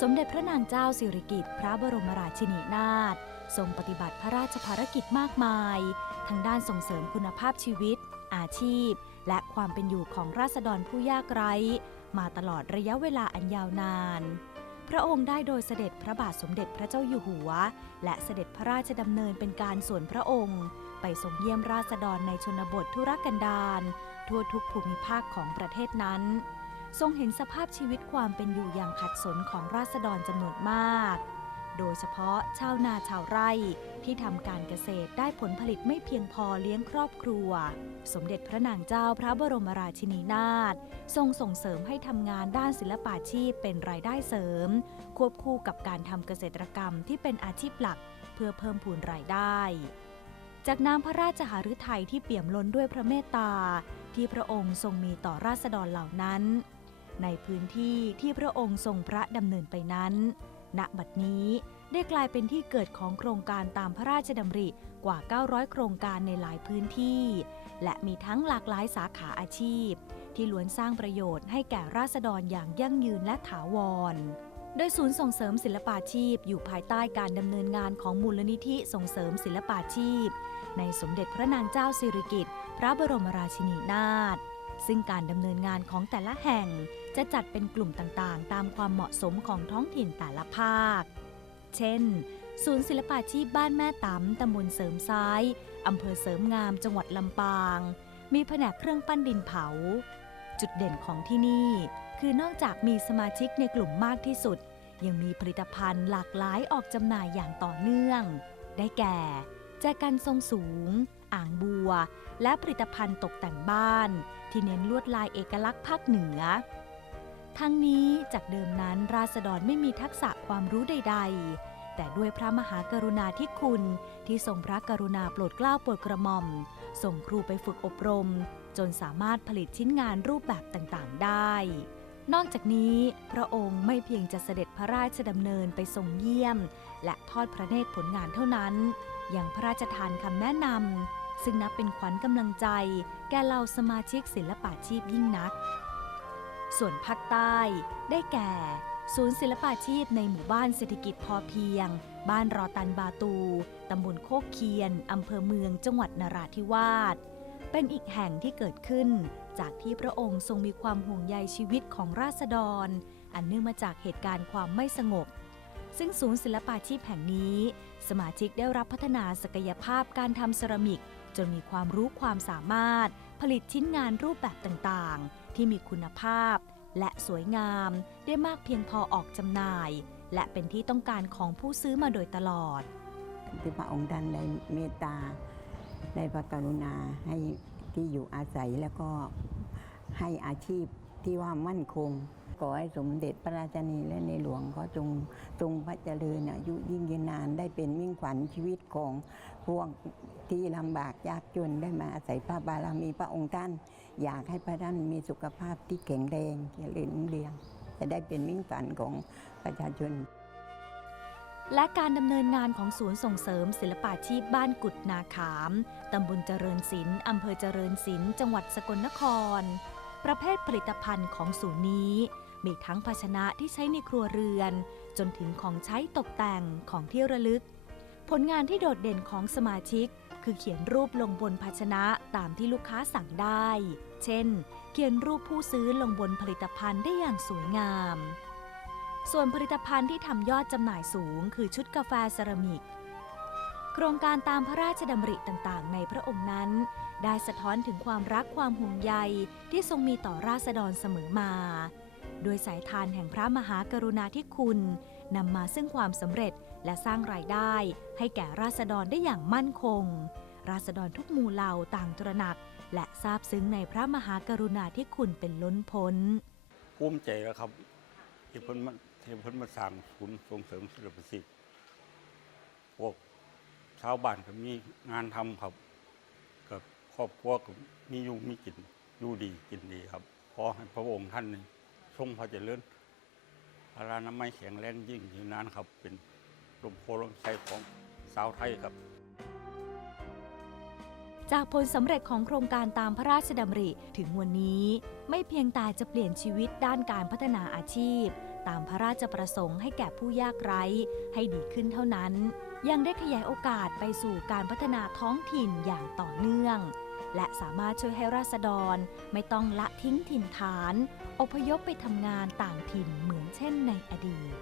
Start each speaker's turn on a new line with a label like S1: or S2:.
S1: สมเด็จพระนางเจ้าสิริกิติ์พระบรมราชินีนาถทรงปฏิบัติพระราชภารกิจมากมาย ทั้งด้านส่งเสริมคุณภาพชีวิต อาชีพ และความเป็นอยู่ของราษฎรผู้ยากไร้ มาตลอดระยะเวลาอันยาวนาน พระองค์ได้โดยเสด็จพระบาทสมเด็จพระเจ้าอยู่หัว และเสด็จพระราชดำเนินเป็นการส่วนพระองค์ ไปทรงเยี่ยมราษฎรในชนบททุรกันดารทั่วทุกภูมิภาคของประเทศนั้น ทรงเห็นสภาพชีวิตความเป็นอยู่อย่างขัดสนของราษฎรจำนวนมาก โดยเฉพาะชาวนาชาวไร่ที่ทำการเกษตรได้ผลผลิตไม่เพียงพอเลี้ยงครอบครัว สมเด็จพระนางเจ้าพระบรมราชินีนาถทรงส่งเสริมให้ทำงานด้านศิลปาชีพเป็นรายได้เสริม ควบคู่กับการทำเกษตรกรรมที่เป็นอาชีพหลัก เพื่อเพิ่มพูนรายได้จากน้ำพระราชหฤทัยที่เปี่ยมล้นด้วยพระเมตตา ที่พระองค์ทรงมีต่อราษฎรเหล่านั้น ในพื้นที่ที่พระองค์ทรงพระดำเนินไปนั้น ณ บัดนี้ได้กลายเป็นที่เกิดของโครงการตามพระราชดำริกว่า 900 โครงการในหลายพื้นที่ และมีทั้งหลากหลายสาขาอาชีพ ที่ล้วนสร้างประโยชน์ให้แก่ราษฎรอย่างยั่งยืนและถาวร โดยศูนย์ส่งเสริมศิลปาชีพ อยู่ภายใต้การดำเนินงานของมูลนิธิส่งเสริมศิลปาชีพ ในสมเด็จพระนางเจ้าสิริกิติ์พระบรมราชินีนาถ ซึ่งการดำเนินงานของแต่ละแห่งจะจัดเป็นกลุ่มต่างๆ ตามความเหมาะสมของท้องถิ่นแต่ละภาค เช่น ศูนย์ศิลปาชีพบ้านแม่ตำตำบลเสริมซ้ายอำเภอเสริมงามจังหวัดลำปาง มีแผนกเครื่องปั้นดินเผา จุดเด่นของที่นี่ คือนอกจากมีสมาชิกในกลุ่มมากที่สุด ยังมีผลิตภัณฑ์หลากหลายออกจำหน่ายอย่างต่อเนื่อง ได้แก่ แจกันทรงสูง อ่างบัว และผลิตภัณฑ์ตกแต่งบ้าน ที่เน้นลวดลายเอกลักษณ์ภาคเหนือ ทั้งนี้จากเดิมนั้นราษฎรไม่มีทักษะความรู้ใด ๆ แต่ด้วยพระมหากรุณาธิคุณที่ทรงพระกรุณาโปรดเกล้าโปรดกระหม่อม ส่งครูไปฝึกอบรม จนสามารถผลิตชิ้นงานรูปแบบต่างๆ ได้นอกจากนี้พระองค์ไม่เพียงจะเสด็จพระราชดำเนินไปทรงเยี่ยม และทอดพระเนตรผลงานเท่านั้น อยังพระราชทานคำแนะนำซึ่งนับเป็นขวัญกำลังใจ แก่เหล่าสมาชิกศิลปาชีพยิ่งนัก ส่วนภาคใต้ได้แก่ ศูนย์ศิลปาชีพในหมู่บ้านเศรษฐกิจพอเพียง บ้านรอตันบาตู ตำบลโคกเคียน อำเภอเมืองจังหวัดนราธิวาสเป็นอีกแห่งที่เกิดขึ้น จากที่พระองค์ทรงมีความห่วงใยชีวิตของราษฎร อันเนื่องมาจากเหตุการณ์ความไม่สงบ ซึ่งศูนย์ศิลปาชีพแห่งนี้ สมาชิกได้รับพัฒนาศักยภาพการทำเซรามิก จนมีความรู้ความสามารถ ผลิตชิ้นงานรูปแบบต่างๆ ที่มีคุณภาพ และสวยงามได้มากเพียงพอออกจำหน่าย และเป็นที่ต้องการของผู้ซื้อมาโดยตลอด
S2: ที่พระองค์ท่านได้เมตตาได้พระกรุณาให้ที่อยู่อาศัยแล้วก็ให้อาชีพที่ว่ามั่นคง ขอให้สมเด็จพระราชนีและในหลวงก็จงทรงพระเจริญอายุยิ่งยืนนานได้เป็นมิ่งขวัญชีวิตของพวกที่ลำบากยากจนได้มาอาศัยพระบารมีพระองค์ท่าน อยากให้พระท่านมีสุขภาพที่แข็งแรงเจริญรุ่งเรืองจะได้เป็นมิ่งขวัญของประชาชน
S1: และการดำเนินงานของศูนย์ส่งเสริมศิลปาชีพบ้านกุดนาขามตำบลเจริญศิลป์อำเภอเจริญศิลป์จังหวัดสกลนครประเภทผลิตภัณฑ์ของศูนย์นี้ มีทั้งภาชนะที่ใช้ในครัวเรือน จนถึงของใช้ตกแต่งของที่ระลึก ผลงานที่โดดเด่นของสมาชิก คือเขียนรูปลงบนภาชนะตามที่ลูกค้าสั่งได้ เช่น เขียนรูปผู้ซื้อลงบนผลิตภัณฑ์ได้อย่างสวยงาม ส่วนผลิตภัณฑ์ที่ทำยอดจำหน่ายสูง คือชุดกาแฟเซรามิกโครงการตามพระราชดำริต่างๆ ในพระองค์นั้น ได้สะท้อนถึงความรักความห่วงใยที่ทรงมีต่อราษฎรเสมอมา โดยสายทานแห่งพระมหากรุณาธิคุณนำมาซึ่งความสำเร็จและสร้างรายได้ ให้แก่ราษฎรได้อย่างมั่นคง ราษฎรทุกหมู่เหล่าต่างตระหนัก และซาบซึ้งในพระมหากรุณาธิคุณเป็นล้นพ้น
S3: ภูมิใจแล้วครับที่เพิ่นมาที่เพิ่นมาสร้างศูนย์ส่งเสริมศิลปศิลป์พวกชาวบ้านก็มีงานทำครับกับครอบครัวก็มีอยู่มีกินอยู่ดีกินดีครับขอให้พระองค์ท่านนี่ ทรงพระเจริญพระรานามัยแข็งแรงยิ่งยืนนานครับ เป็นลมโพลมไส้ของสาวไทยครับ
S1: จากผลสำเร็จของโครงการตามพระราชดำริถึงวันนี้ไม่เพียงแต่จะเปลี่ยนชีวิตด้านการพัฒนาอาชีพ ตามพระราชประสงค์ให้แก่ผู้ยากไร้ให้ดีขึ้นเท่านั้น ยังได้ขยายโอกาสไปสู่การพัฒนาท้องถิ่นอย่างต่อเนื่อง และสามารถช่วยให้ราษฎรไม่ต้องละทิ้งถิ่นฐาน อพยพไปทำงานต่างถิ่นเหมือนเช่นในอดีต